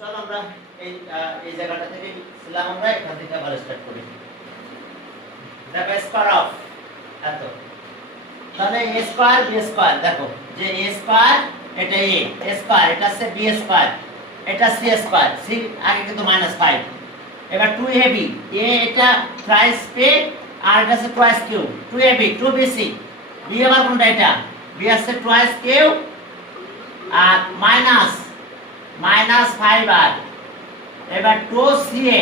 চলো আমরা এই জায়গাটা থেকে ছিলাম, আমরা এখান থেকে আবার স্টার্ট করি। দেখো স্কয়ার অফ এত, তাহলে a স্কয়ার b স্কয়ার, দেখো যে a স্কয়ার এটা a স্কয়ার, এটা হচ্ছে b স্কয়ার, এটা c স্কয়ার, c আগে কিন্তু -5। এবার 2ab, a এটা থ্রাইস পে আর এটা হচ্ছে twice Q, 2ab 2bc, b আবার কোনটা, এটা b আছে টুয়াইস কিউ আর -5r, এবার 2ca,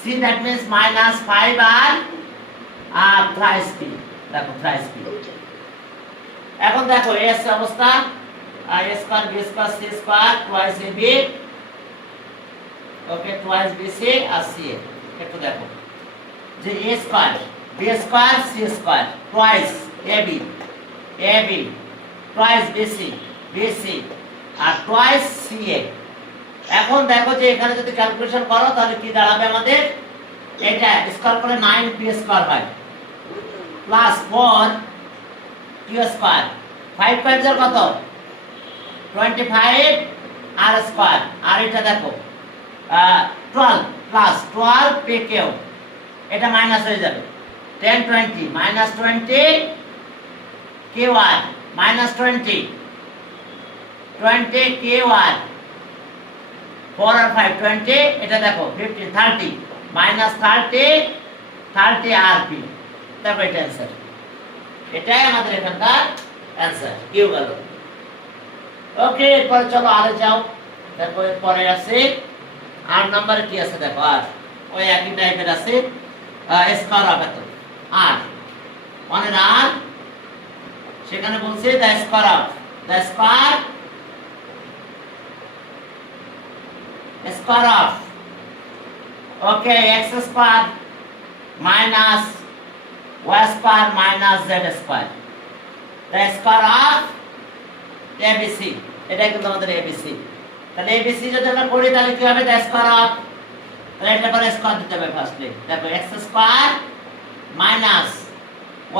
c that means -5r আর থ্রাইস p, দেখো থ্রাইস p। এখন দেখো এস অবস্থা a square b square c square twice ab, okay twice bc আর ca। একটু দেখো যে a square b square c square twice ab twice bc আর টুয়াইস ca। এখন দেখো যে এখানে যদি ক্যালকুলেশন করো তাহলে কি দাঁড়াবে আমাদের, এটা স্কয়ার করে 9b স্কয়ার হয় প্লাস 4q স্কয়ার, 5 5 এর কত 25 r স্কয়ার, আর এটা দেখো 12 প্লাস 12 pq, এটা মাইনাস হয়ে যাবে 10 20 -20 qr -20 qr 4 আর 5 20, এটা দেখো 15 30 -30 rp। দেখো এটা অ্যানসার, এটাই আমাদের এখানকার অ্যানসার কিউ গেল। ওকে এরপরে চলো আরে যাও, দেখো এরপরে আছে 8 নম্বরে কি আছে, দেখো আর ওই একই টাইপের আছে স্কয়ার অফ এত আর অনের আর, সেখানে বলছে the square of okay x square minus y square minus z square, the square of abc, এটা কিন্তু আমাদের abc। তাহলে abc যদি আমরা করি তাহলে কি হবে, দ্য স্কয়ার অফ, তাহলে এটা পরে স্কয়ার দিতে হবে ফার্স্টে, দেখো x square minus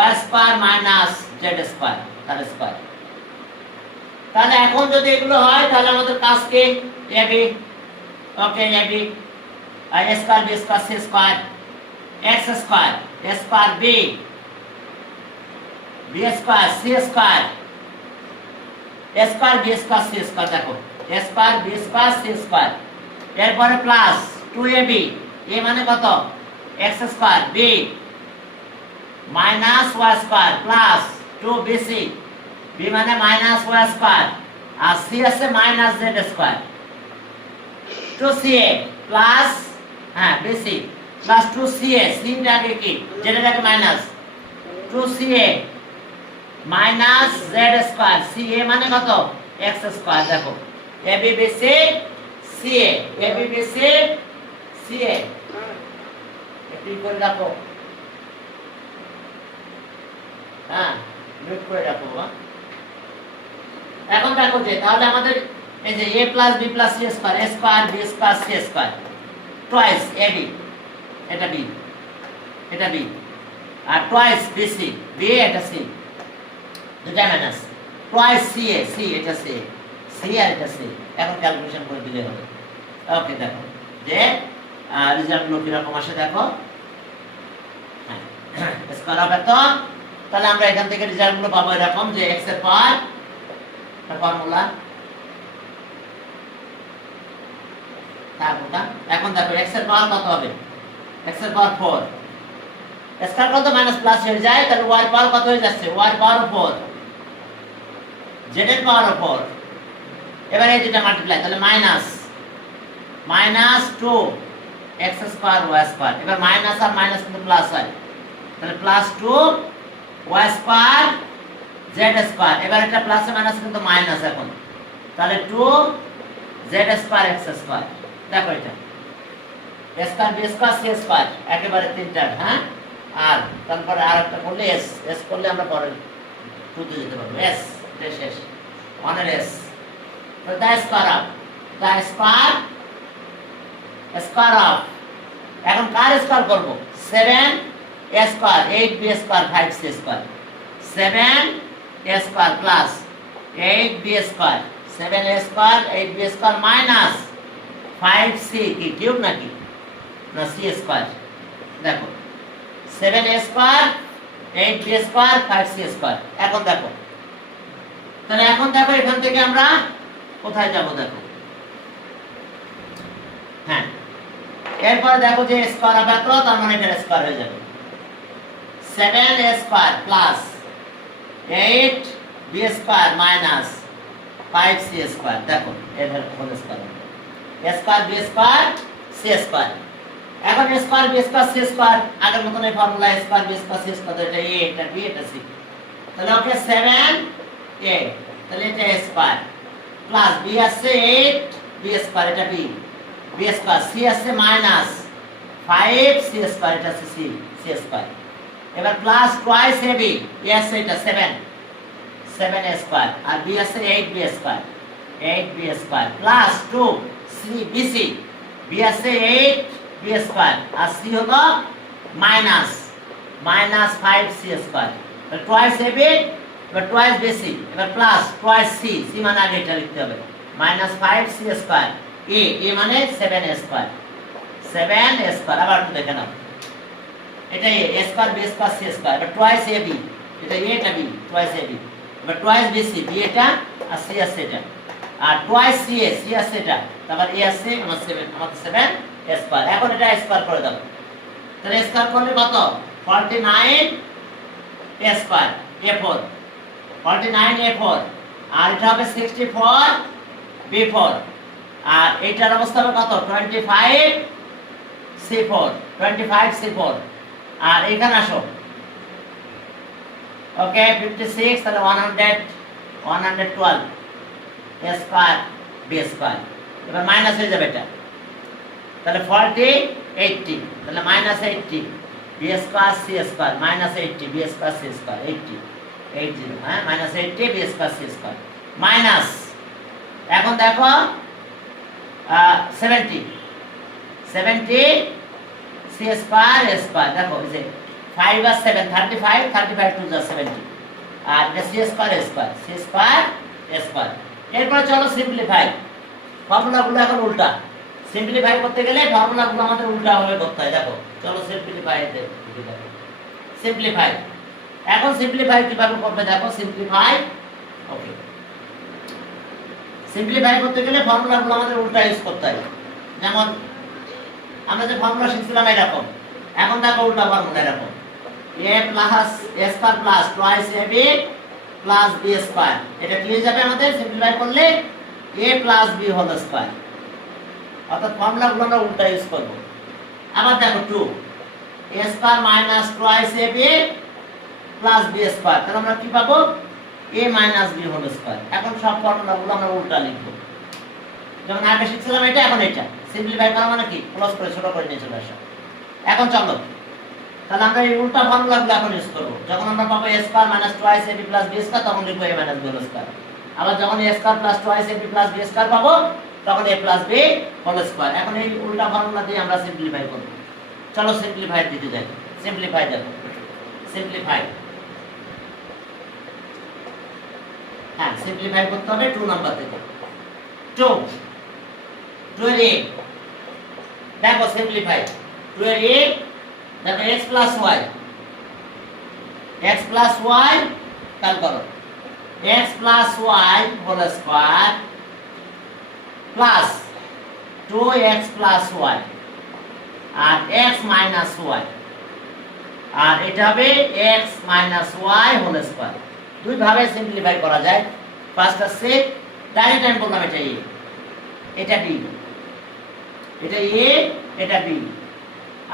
y square minus z square, তার স্কয়ার। তাহলে এখন যদি এগুলো হয় তাহলে আমাদের কাজ কি, ab, okay ab a square b square c square x square a square b square c square a square b square c square, দেখো a square b square c square, এরপরে প্লাস 2ab, a মানে কত x square b minus y square plus 2bc, b মানে minus y square আর c আছে minus z square, 2ca plus bc plus 2ca, c টাকে কি যেটা টাকে minus 2ca minus z square, ca মানে কত x স্কয়ার, দেখো abbc ca abbc ca, একটু করে রাখো, নোট করে রাখো। এখন দেখো যে তাহলে আমাদের এই যে a plus b plus c square, a square b square c square twice ab, এটা b আর টুয়াইস bc, b এটা c, দুটা মাইনাস টুয়াইস ca, c এটা c আর এটা c। এখন ক্যালকুলেশন করে দিলে হবে। ওকে দেখো যে রেজাল্ট গুলো কিরকম আসে, দেখো স্কয়ার অফ এত, তাহলে আমরা এখান থেকে রেজাল্ট গুলো পাবো এরকম যে x এর পাওয়ার ফর্মুলা, এখন দেখো x এর পাওয়ার কত হবে, x এর পাওয়ার 4, স্কয়ার কত মাইনাস প্লাস হয়ে যায়, তাহলে y এর পাওয়ার কত হয়ে যাচ্ছে, y এর পাওয়ার 4 z এর পাওয়ার 4, এবারে এই দুটো মাল্টিপ্লাই, তাহলে minus 2 x square y square, এবার মাইনাস আর মাইনাস কিন্তু প্লাস হয়, তাহলে plus 2 y square z square, এবার এটা প্লাস এ মাইনাস কিন্তু মাইনাস, এখন তাহলে 2 z স্কয়ার x স্কয়ার, দেখো এটা a square b square c square, একেবারে তিনটা, আর তারপরে আরেকটা করলে s করলে আমরা পরে 2 তে যেতে পারবো, s এটা শেষ, 1 এর s, তো দ্য স্কয়ার অফ, এখন কার স্কয়ার করব, 7 a square 8 b square 5 c square, 7 a square plus 8 b square, 7 a square 8 b square minus 5c কি কিউব নাকি না c স্কয়ার দেখো 7a square 8b square 5c square এখন দেখো তাহলে এখন দেখো এখান থেকে আমরা কোথায় যাব দেখো হ্যাঁ এরপর দেখো যে স্কয়ার হবে তো তার মানে এটা স্কয়ার হয়ে যাবে 7a square plus 8b square minus 5c square দেখো এর whole square a square b square c square এখন a square b square c square আগের মতন এই formula a square b square c square এটা a এটা b এটা c তাহলে ওকে 7a তাহলে এটা a স্কয়ার প্লাস b আছে 8 b স্কয়ার এটা b b স্কয়ার c আছে মাইনাস 5 c স্কয়ার এটা c c স্কয়ার এবার প্লাস টুয়াইস ab a আছে এটা 7a স্কয়ার আর b আছে 8b square 8b square plus 2 c bc b আছে 8b square আর c হলো মাইনাস 5c স্কয়ার তাহলে twice ab এবার টুয়াইস bc এবার প্লাস টুয়াইস c c মানে আগে এটা লিখতে হবে মাইনাস 5c স্কয়ার a মানে 7a স্কয়ার 7a স্কয়ার আবার একটু দেখে নাও এটা a square b square c square এবার টুয়াইস ab এটা a এটা b টুয়াইস ab এবার টুয়াইস bc b এটা আর c আছে এটা আর টুয়াইস ca c আছে এটা তারপর a আছে আমার 7 স্কয়ার এখন এটা স্কয়ার করে দাও তাহলে স্কয়ার করলে কত 49 a স্কয়ার a4 49 a4 আর এটা হবে 64 b4 আর এইটার অবস্থা হবে কত 25 c4 25 c4 আর এখানে আসো ওকে 56 তাহলে 112 a স্কয়ার b স্কয়ার এবার মাইনাস হয়ে যাবে এটা তাহলে 40 80 তাহলে minus 80 b square c square minus 80 b square c square 80 80 হ্যাঁ minus 80 b square c square minus এখন দেখো 70 c স্কয়ার a স্কয়ার দেখো এই যে 5 আর 7 35 35 টু 70 আর এটা c square a square c square a square এরপর চলো সিম্পলিফাই ফর্মুলাগুলো এখন উল্টা সিম্পলিফাই করতে গেলে ফর্মুলাগুলো আমাদের উল্টা ভাবে করতে হয় দেখো চলো সিম্পলিফাই এখন সিম্পলিফাই কিভাবে করবে দেখো সিম্পলিফাই ওকে সিম্পলিফাই করতে গেলে ফর্মুলাগুলো আমাদের উল্টা ইউজ করতে হয় যেমন আমরা যে ফর্মুলা শিখছিলাম এরকম এখন দেখো উল্টা ফর্মুলা এরকম a plus a square plus twice ab plus b square এটা কি হয়ে যাবে আমাদের সিম্পলিফাই করলে a plus b whole square অর্থাৎ ফর্মুলাগুলো আমরা উল্টা ইউজ করব আবার দেখো 2 a square minus twice ab plus b square তাহলে আমরা কি পাবো a minus b whole square এখন সব ফর্মুলাগুলো আমরা উল্টা লিখব যেমন আগে শিখছিলাম এটা এখন এটা সিম্পলিফাই করা মানে কি ক্লোজ করে ছোট করে নিয়ে চলে আসা এখন চলো তাহলে আমরা এই উল্টা ফর্মুলাগুলো এখন ইউজ করব যখন আমরা পাবো a square minus twice ab plus b square তখন লিখব a minus b whole square আবার যখন a square plus twice ab plus b square পাবো তখন a plus b whole square এখন এই উল্টা ফর্মুলা দিয়ে আমরা সিম্পলিফাই করব চলো সিম্পলিফাই দিতে যাই সিম্পলিফাই দেখো সিম্পলিফাই হ্যাঁ সিম্পলিফাই করতে হবে 2 নাম্বার থেকে 2 এর a দেখো সিম্পলিফাই 2 এর a দেখো x প্লাস y কাল করো x plus y whole square plus 2x plus y আর x মাইনাস y আর এটা হবে x minus y whole square দুই ভাবে সিম্পলিফাই করা যায় ফার্স্ট আছে ডাইরেক্ট আমি বললাম এটা a এটা b এটা a এটা b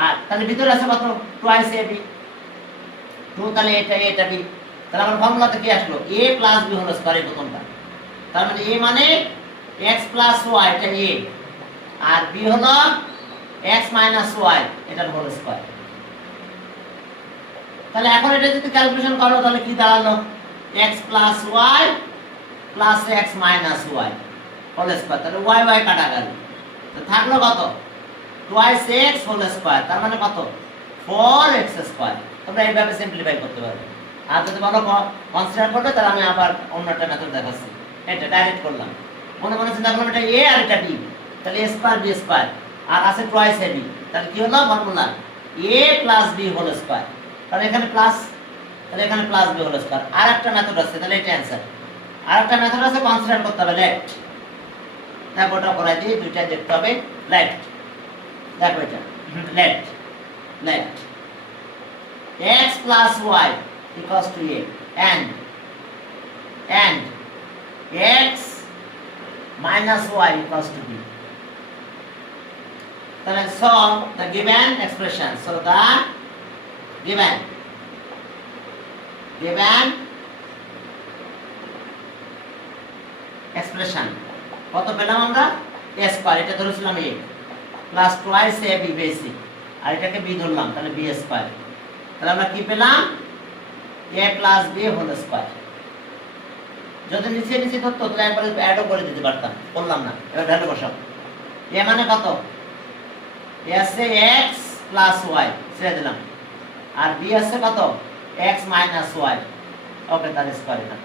আর তাহলে ভিতরে আছে কত টুয়াইস ab 2 তাহলে এটা b তাহলে আমার ফর্মুলাতে কি আসলো a plus b whole square এই প্রথমটা তার মানে a মানে x প্লাস y এটা a আর b হলো x মাইনাস y এটার হোল স্কয়ার তাহলে এখন এটা যদি ক্যালকুলেশন করো তাহলে কি দাঁড়ালো x plus y plus x minus y whole square তাহলে y কাটা গেল তো থাকলো কত টুয়াইস x হোল স্কয়ার তার মানে কত 4x স্কয়ার তোমরা এইভাবে সিম্পলিফাই করতে পারবে আর যদি বলো কনসিডার করবে তাহলে আমি আবার অন্য একটা মেথড দেখাচ্ছি এটা ডাইরেক্ট করলাম মনে চিন্তা করলাম এটা a আর এটা b তাহলে a স্কয়ার b স্কয়ার আর আছে টুয়াইস ab, তাহলে কি হলো formula a plus b whole square, তাহলে এখানে প্লাস, তাহলে এখানে প্লাস b হোল স্কয়ার। আর একটা মেথড আছে, তাহলে এটা অ্যানসার। আর একটা মেথড আছে কনসিডার করতে হবে লেফট, দেখো ওটা করাই দিই, দুইটা দেখতে হবে লেফট, দেখো এটা left left x plus y equals to a and x minus y equals to b. Then solve the given expression. So the given expression কত পেলাম আমরা a স্কয়ার, এটা ধরেছিলাম a plus twice a b basic, আর এটাকে b ধরলাম, তাহলে b square. তাহলে আমরা কি পেলাম a plus b whole square. যদি নিচে নিচে ধরতো তাহলে একবার অ্যাডও করে দিতে পারতাম, করলাম না। এবার ভ্যালু বসাও, a মানে কত, a আছে x প্লাস y ছেড়ে দিলাম, আর b আছে কত x মাইনাস y, ওকে তার স্কয়ার। এটা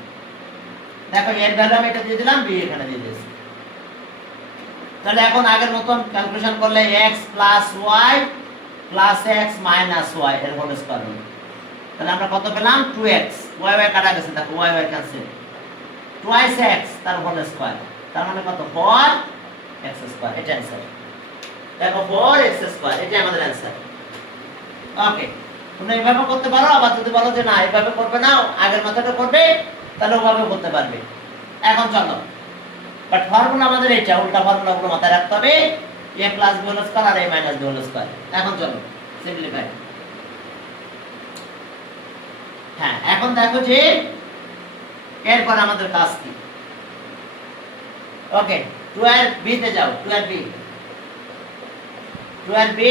দেখো এর ভ্যালু আমি এটা দিয়ে দিলাম, b এখানে দিয়ে দিয়েছি। তাহলে এখন আগের মতন ক্যালকুলেশন করলে x plus y plus x minus y এর হোল স্কয়ার হলো। তাহলে আমরা কত পেলাম 2x, y y কাটা গেছে, দেখো y y cancel, twice x তার হোল স্কয়ার, তার মানে কত 4x স্কয়ার। এটা অ্যানসার, দেখো 4x স্কয়ার, এটা আমাদের অ্যানসার। ওকে, তোমরা এইভাবে করতে পারো, আবার যদি বলো যে না এইভাবে করবে না আগের মেথডে করবে, তাহলে ওভাবে করতে পারবে। এখন চলো, বাট ফর্মুলা আমাদের এটা, উল্টা ফর্মুলাগুলো মাথায় রাখতে হবে, a plus b whole square আর a minus b whole square. এখন চলো সিম্পলিফাই। হ্যাঁ, এখন দেখো যে এরপর আমাদের কাজ কি। ওকে, 12b তে যাও, 12b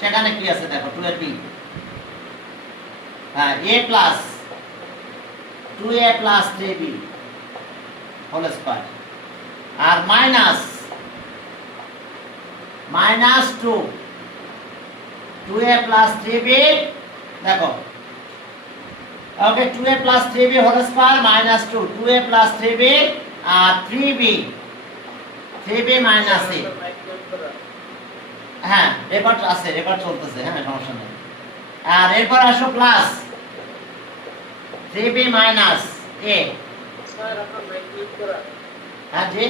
সেখানে কি আছে দেখো, 12b হ্যাঁ a plus 2a plus 3b whole square আর মাইনাস 2a প্লাস 3b, দেখো okay 2a plus 3b whole square minus 2a plus 3b আর 3b মাইনাস a। হ্যাঁ রেকর্ড আছে, রেকর্ড চলতেছে, হ্যাঁ সমস্যা নেই। আর এরপর আসো plus 3b minus a। Sir আপনার মাইক মিউট করা। হ্যাঁ জি,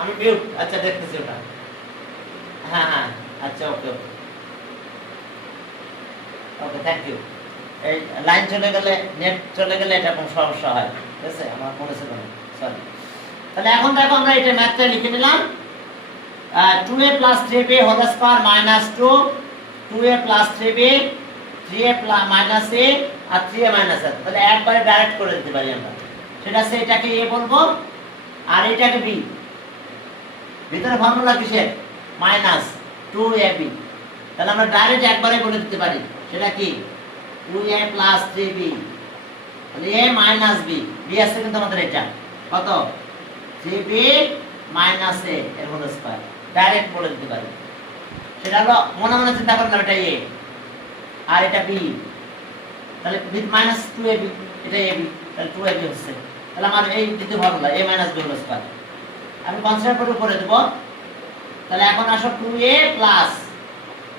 আমি মিউট, আচ্ছা দেখতেছি ওটা। হ্যাঁ হ্যাঁ আচ্ছা ওকে ওকে ওকে থ্যাংক ইউ। এই লাইন চলে গেলে, নেট চলে গেলে এটা কোনো সমস্যা হয়, ঠিক আছে, আমার মনে ছিল না, সরি। তাহলে এখন দেখো আমরা এটা ম্যাথটা লিখে নিলাম, 2a plus 3b whole square minus 2a plus 3b 3a minus a আর 3a মাইনাস a। তাহলে একবারে ডাইরেক্ট করে দিতে পারি আমরা, সেটা আছে এটাকে a বলবো আর এটাকে b। ভিতরে ফর্মুলা কিসের, মাইনাস 2ab, তাহলে আমরা ডাইরেক্ট একবারে বলে দিতে পারি, সেটা কি 2a প্লাস 3b, তাহলে a মাইনাস b, b আছে কিন্তু আমাদের এটা কত 3b মাইনাস a এর হোল স্কয়ার, ডাইরেক্ট বলে দিতে পারি। সেটা হলো মনে মনে চিন্তা করলাম এটা a আর এটা b, তাহলে মাইনাস 2ab, এটা ab, তাহলে 2ab হচ্ছে। তাহলে আমার এই দ্বিতীয় formula a minus b whole square আমি কনসিডার করে দেব। তাহলে এখন আসো 2a plus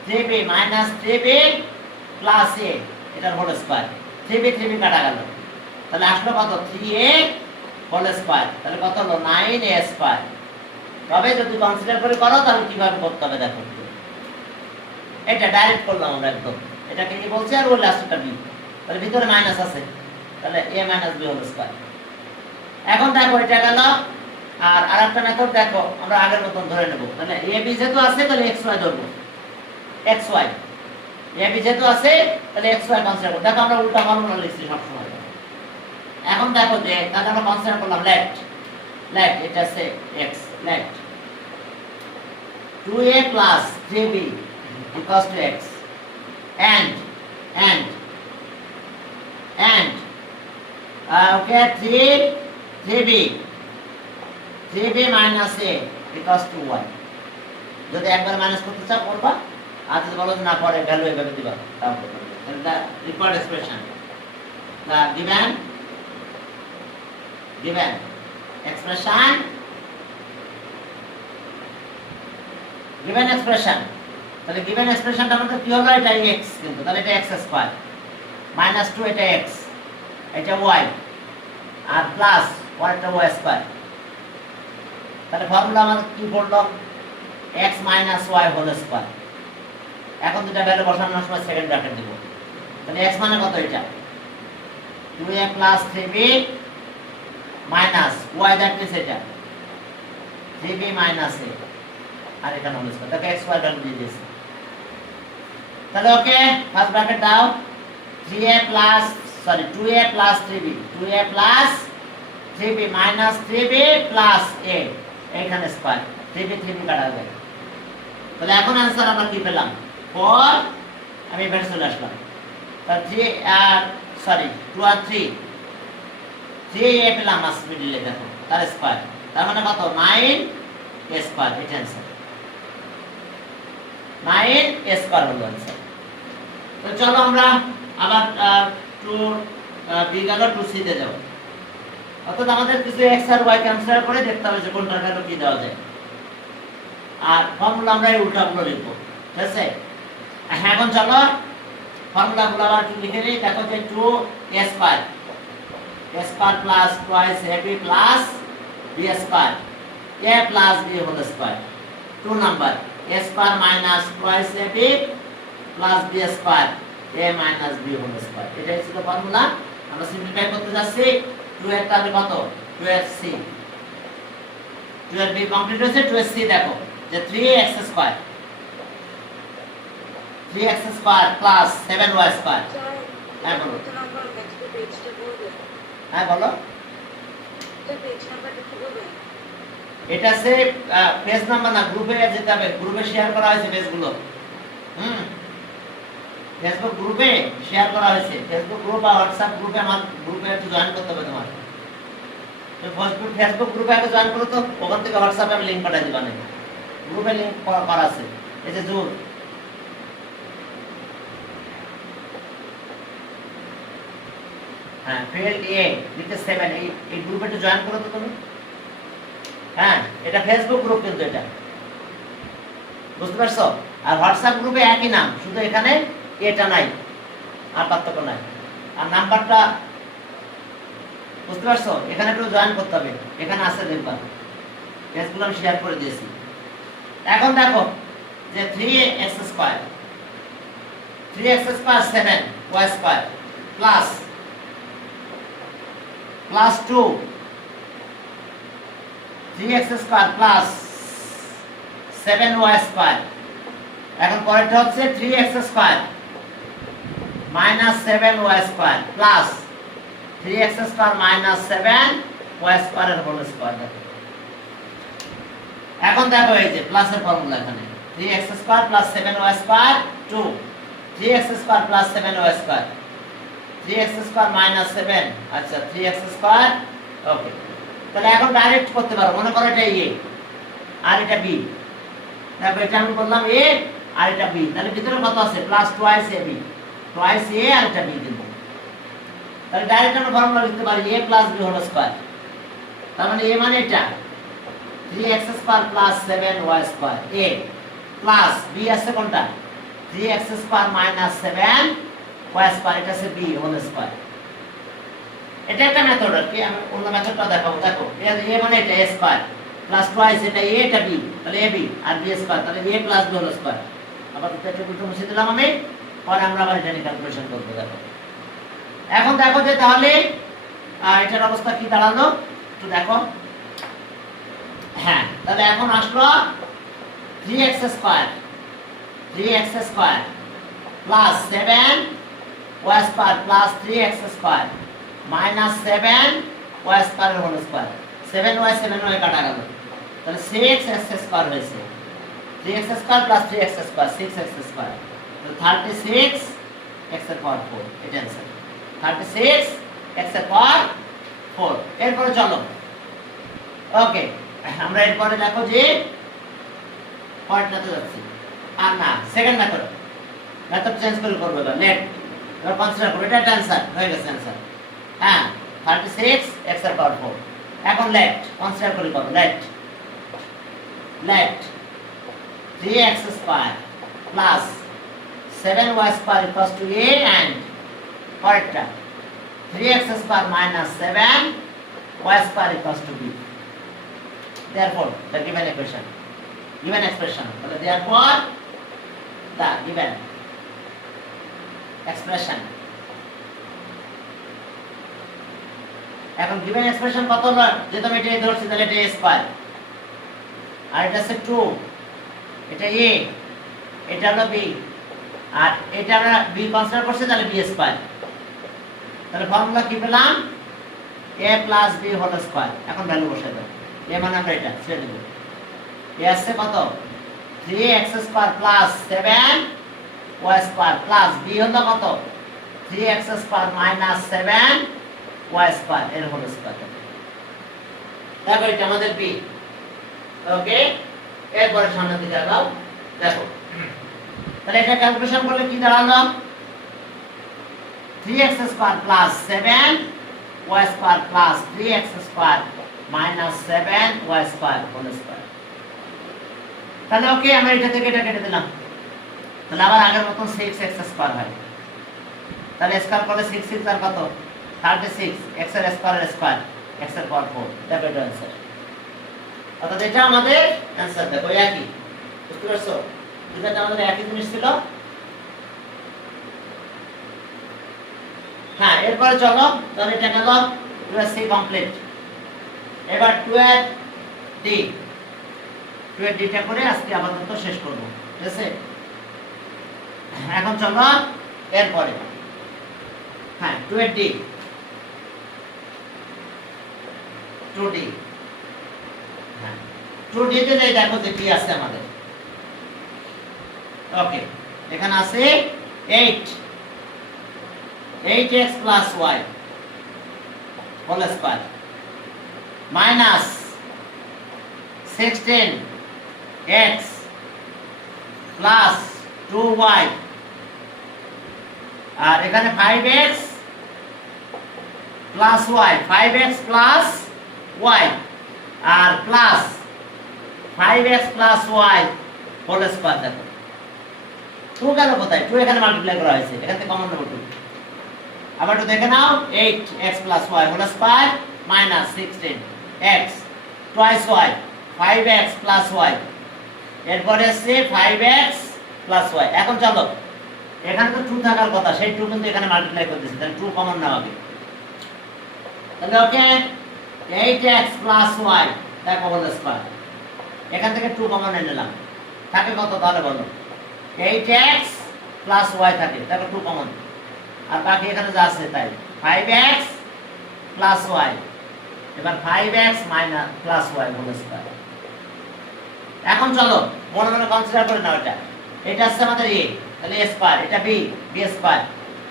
3b minus 3b plus a এটার হোল স্কয়ার, 3b কাটা গেল, তাহলে আসলো কত 3a হোল স্কয়ার, তাহলে কত হলো 9a স্কয়ার। তবে যদি কনসিডার করে করো তাহলে কিভাবে করতে হবে দেখো, এটা ডাইরেক্ট করলাম আমরা একদম, এটাকে কি বলছে আর ওই লাস্টটা b, তাহলে ভিতরে মাইনাস আছে, তাহলে a minus b whole square. এখন দেখো এটা গেল, আর আরেকটা মেথড দেখো আমরা আগের মতন ধরে নেব, তাহলে ab যেহেতু আছে তাহলে xy ধরবো, xy ab যেহেতু আছে তাহলে xy কনসিডার করব। দেখো আমরা উল্টা ফর্মুলা লিখছি সব সময়। এখন দেখো যে তাহলে আমরা কনসিডার করলাম লেফট, এটা আছে x, left 2a plus 3b equals to x and okay 3b minus a equals to y। যদি একবার মাইনাস করতে চাও করবা, আর যদি বলো না পরে ভ্যালু এভাবে দিবা তাহলে the required expression, the given expression given expression, তাহলে গিভেন এক্সপ্রেশনটা আমাদের কি হলো, এটা x, কিন্তু তাহলে এটা x স্কয়ার মাইনাস 2 এটা x, এটা y, আর প্লাস y এটা y স্কয়ার। তাহলে ফর্মুলা আমাদের কি পড়লো, x minus y whole square. এখন দুটা ভ্যালু বসানোর সময় সেকেন্ড ব্র্যাকেট দেব, তাহলে x মানে কত, এটা 2a plus 3b minus y, that means এটা 3b মাইনাস a, আর এখানে হোল স্কয়ার, তাকে x y ভ্যালু দিয়ে দিয়েছি। তাহলে ওকে, ফার্স্ট ব্র্যাকেট দাও, 2a plus 3b, 2a plus 3b minus 3b plus a, এখানে স্কয়ার, 3b কাটা যায়। তাহলে এখন आंसर আমরা কি পেলাম, 4, আমি বের চলে আসলাম। তাহলে 2 আর 3a পেলাম মাস মিডলে, দেখো তার স্কয়ার, তার মানে কত, 9a স্কয়ার, এটা आंसर 9a স্কয়ার হলো आंसर। তো চলো আমরা আবার 2b গেল, 2c তে যাব। অর্থাৎ আমাদের কিছু x আর y কনসিডার করে দেখতে হবে যে কোনটার ভ্যালু কি দেওয়া যায়, আর ফর্মুলা আমরা এই উল্টাগুলো লিখব, ঠিক আছে। এখন চলো ফর্মুলাগুলো আবার একটু লিখে নিই। দেখো যে 2a square plus twice ab plus b square, a plus b whole square. 2 number a square minus twice ab plus b square, a minus b whole square, এটাই ছিল ফর্মুলা। আমরা সিম্পলিফাই করতে যাচ্ছি। 2 এর তাহলে কত, 2c, 2 এর b কমপ্লিট হয়েছে, 2c দেখো যে 3x square plus 7y square. হ্যাঁ বলো, হ্যাঁ বলো, এটা সে পেজ নাম্বার না, গ্রুপে যেতে হবে, গ্রুপে শেয়ার করা হয়েছে পেজগুলো। ফেসবুক গ্রুপে শেয়ার করা হয়েছে, ফেসবুক গ্রুপ আর হোয়াটসঅ্যাপ গ্রুপে, আমার গ্রুপে একটু জয়েন করতে হবে তোমার। তো ফেসবুক গ্রুপে আগে জয়েন করো, তো ওখান থেকে হোয়াটসঅ্যাপে আমি লিংক পাঠিয়ে দিবা, না গ্রুপে লিংক করা আছে। এই যে জুন, হ্যাঁ ফিল্ড এ লিখে 7, এই গ্রুপে একটু জয়েন করো তো তুমি। হ্যাঁ এটা ফেসবুক গ্রুপ, কিন্তু এটা বুঝতে পারছো। আর হোয়াটসঅ্যাপ গ্রুপে একই নাম, শুধু এখানে এটা নাই, আর পার্থক্য নাই। আর নাম্বারটা বুঝতে পারছো, এখানে একটু জয়েন করতে হবে, এখানে আছে দেখবা, পেজগুলো আমি শেয়ার করে দিয়েছি। এখন দেখো যে 3x square 7y square plus 2 3x square plus 7y square. এখন পরেরটা হচ্ছে 3x square minus 7y square plus 3x square minus 7y স্কয়ারের হোল স্কয়ার। এখন দেখো এই যে প্লাসের ফর্মুলা, এখানে 3x square plus 7y square 2 3x square plus 7y square 3x square minus 7, আচ্ছা 3x স্কয়ার। ওকে, তাহলে এখন ডাইরেক্ট করতে পারো, মনে করো এটা a আর এটা b, দেখো এটা আমি বললাম a আর এটা b, তাহলে ভিতরে কত আছে, plus twice ab, twice a আর এটা b দেব। তাহলে ডাইরেক্ট আমরা ফর্মুলা লিখতে পারি a plus b whole square, তার মানে a মানে এটা 3x square plus 7y square, a plus b আছে কোনটা, 3x square minus 7y square, এটা আছে b হোল স্কয়ার। এটা একটা মেথড আর কি, আমি অন্য মেথডটা দেখাবো। দেখো a মানে এটা a স্কয়ার প্লাস টুয়াইস এটা a এটা b, তাহলে ab আর b স্কয়ার, তাহলে a plus b whole square. আবার এটা উল্টো মুছে দিলাম আমি, পরে আমরা আবার এটা নিয়ে ক্যালকুলেশন করব। দেখো এখন দেখো যে তাহলে এটার অবস্থা কি দাঁড়ালো একটু দেখো। হ্যাঁ তাহলে এখন আসলো 3x square plus 7y square plus 3x square minus 7y স্কয়ারের হোল স্কয়ার। 7y কাটা গেল, তাহলে 6x স্কয়ার হয়েছে। 3x square plus 3x square 6x square, তো 36x এর পাওয়ার 4, এটা आंसर 36x এর পাওয়ার 4। এরপরে চলো, ওকে আমরা এরপরে দেখো যে পয়েন্টটাতে যাচ্ছি, আর না সেকেন্ড মেথড চেঞ্জ করে করব। এবার নেট এবার কনসিডার করব, এটা आंसर হয়ে গেছে आंसर। হ্যাঁ 36x এর পাওয়ার 4। এখন লেট কনসিডার করে করব, late 3x square plus 7y square equals to a and পরেরটা 3x square minus 7y square equals to b. Therefore, the given expression. Therefore, the given expression. এখন given expression কত হলো? যেহেতু আমি এটা ধরছি তাহলে এটা a স্কয়ার। আর এটা হচ্ছে 2, এটা a, এটা হলো b, আর এটা আমরা b কনসিডার করছি তাহলে b স্কয়ার। তাহলে ফর্মুলা কি পেলাম? a plus b whole square. এখন ভ্যালু বসাই দাও। a মানে আমরা এটা ছেড়ে দেব। a আসছে কত? 3x square plus 7y square plus b হলো কত? 3x square minus 7y square এর হোল স্কয়ার। দেখো এটা আমাদের b। ওকে, এরপরে সামনের দিকে আগাও। দেখো তাহলে এটা ক্যালকুলেশন করলে কি দাঁড়ালো? 3x square plus 7y square plus 3x square minus 7y square whole square. তাহলে ওকে, আমরা এটা থেকে এটা কেটে দিলাম। তাহলে আবার আগের মতন 6x স্কয়ার হয়। তাহলে স্কয়ার করলে 6 6 আর কত? 36 x এর স্কয়ারের স্কয়ার x এর পাওয়ার 4। দেখো এটা आंसर। অর্থাৎ এটা আমাদের आंसर। দেখো একই, বুঝতে পারছো? এটা আমাদের একই জিনিস ছিল। হ্যাঁ, এরপরে চলো, তাহলে এটা গেল 2c কমপ্লিট। এবার 2d টা করে আজকে আপাতত শেষ করব, ঠিক আছে? এখন চলো এরপরে, হ্যাঁ 2d 2d, হ্যাঁ 2d তে যাই। দেখো যে কি আছে আমাদের। ওকে, এখানে আছে 8x plus y whole square minus 16x plus 2y, আর এখানে 5x plus y, 5x plus y আর plus 5x plus y whole square। দেখো 2 গেল কোথায়? 2 এখানে মাল্টিপ্লাই করা হয়েছে, এখান থেকে কমন নেব 2। আবার একটু দেখে নাও, 8x plus y whole square minus 16x twice y, 5x plus y, এরপরে আছে 5x plus y। এখন চলো, এখানে তো 2 থাকার কথা, সেই 2 কিন্তু এখানে মাল্টিপ্লাই করে দিয়েছি, তাহলে 2 কমন নেওয়া হবে। তাহলে ওকে, 8x plus y দেখো হোল স্কয়ার। এখান থেকে 2 কমন নিলাম, থাকে কত তাহলে বলো? 8x plus y থাকে, দেখো 2 কমন, আর বাকি এখানে যা আছে তাই 5x plus y। এবার 5x minus plus y whole square. এখন চলো মনে মনে কনসিডার করে নাও, এটা আছে আমাদের a, তাহলে a স্কয়ার, এটা b স্কয়ার,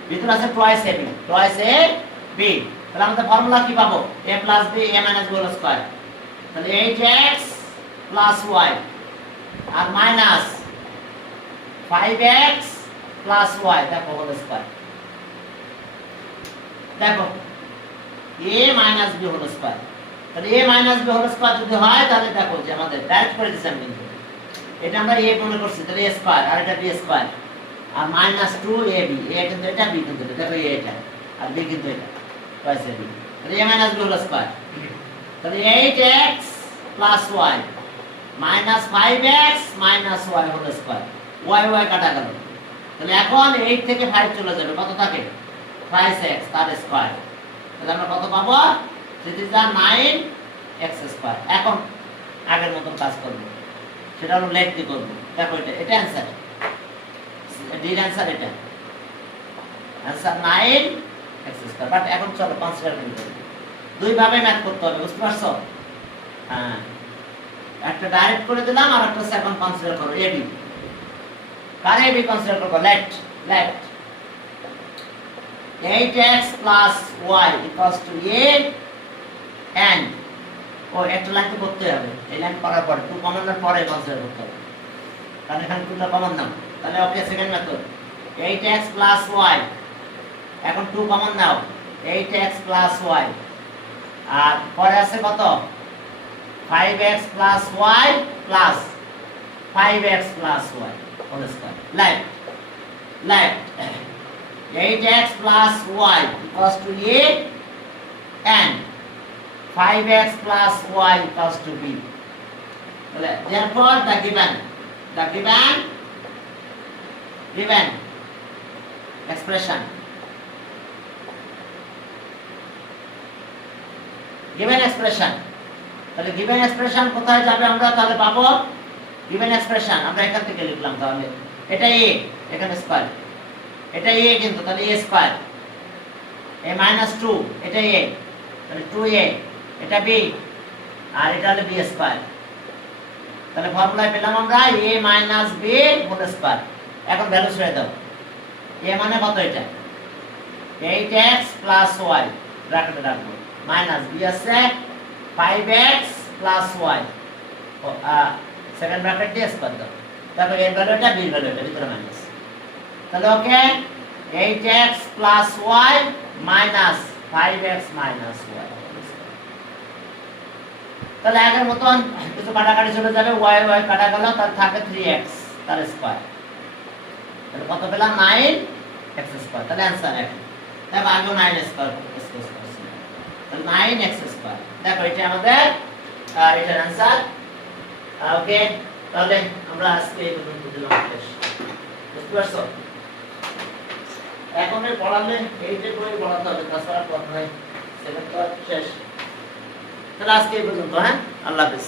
ভিতরে আছে টুয়াইস ab, তাহলে আমাদের ফর্মুলা কি পাবো? a plus b a minus b whole square. তাহলে 8x plus y আর মাইনাস 5x plus y দেখো হোল স্কয়ার। দেখো a minus b whole square, তাহলে a minus b whole square যদি হয় তাহলে দেখো যে আমাদের ডাইরেক্ট করে দিছি আমি, কিন্তু এটা আমরা a মনে করছি, তাহলে a স্কয়ার আর এটা b স্কয়ার আর মাইনাস 2ab, a কিন্তু এটা b কিন্তু এটা, দেখো a এটা আর b কিন্তু এটা টুয়াইস ab, তাহলে a minus b whole square. তাহলে 8x plus y minus 5x minus y whole square, y কাটা গেল। তাহলে এখন 8 থেকে 5 চলে যাবে, কত থাকে? 5x তার স্কয়ার। তাহলে আমরা কত পাবো? 9x square. এখন আগের মতন কাজ করব, সেটা হলো লেখ দিয়ে করব। দেখো এটা आंसर, ডি এর आंसर এটা आंसर 9x স্কয়ার। বাট এখন চলো কনসিডার করি, দুই ভাবে ম্যাথ করতে হবে, বুঝতে পারছো? হ্যাঁ, একটা ডাইরেক্ট করে দিলাম আর একটা সেকেন্ড কনসিডার করো, এবি। কারে এবি কনসিডার করব? Let 8x plus y equals to a and ও একটা লাইন তো করতে হবে, এই লাইন করার পরে 2 কমন নেওয়ার পরে কনসিডার করতে হবে, কারণ এখানে 2টা কমন নাও। তাহলে okay, second method 8x plus y, এখন 2 কমন নাও, 8x plus y আর পরে আছে কত? 5x plus y plus 5x plus y whole square. Left 8x plus y equals to a and 5x plus y equals to b. Therefore the given expression তাহলে given expression কোথায় যাবে আমরা তাহলে পাবো given expression আমরা এখান থেকে লিখলাম তাহলে এটা a এখানে স্কয়ার এটা a কিন্তু তাহলে a স্কয়ার a - 2 এটা a তাহলে 2a এটা b আর এটা হলো b স্কয়ার তাহলে ফর্মুলায় পেলাম আমরা a - b হোল স্কয়ার এখন ভ্যালু ছেড়ে দাও a মানে কত এটা 8x + y ব্র্যাকেটে রাখবো মাইনাস b আছে 5x + y সেকেন্ড ব্র্যাকেট দিয়ে স্কয়ার দাও তারপর এর ভ্যালুটা b এর ভ্যালুটা ভিতরে মাইনাস তাহলে ওকে 8x + y minus 5x minus y তাহলে আগের মতন কিছু কাটাকাটি চলে যাবে y কাটা গেল তার থাকে 3x তার স্কয়ার তাহলে কত পেলাম 9x স্কয়ার তাহলে आंसर এখন তাহলে আগে 9 স্কয়ার তাহলে 9x স্কয়ার দেখো এটা আমাদের এটার आंसर ওকে তাহলে আমরা আজকে এই পর্যন্ত দিলাম শেষ বুঝতে পারছো এখন এই পড়ালে এই যে বই পড়াতে হবে তাছাড়া পড়া নাই সেটা তো শেষ তাহলে আজকে এই পর্যন্ত হ্যাঁ আল্লাহ হাফেজ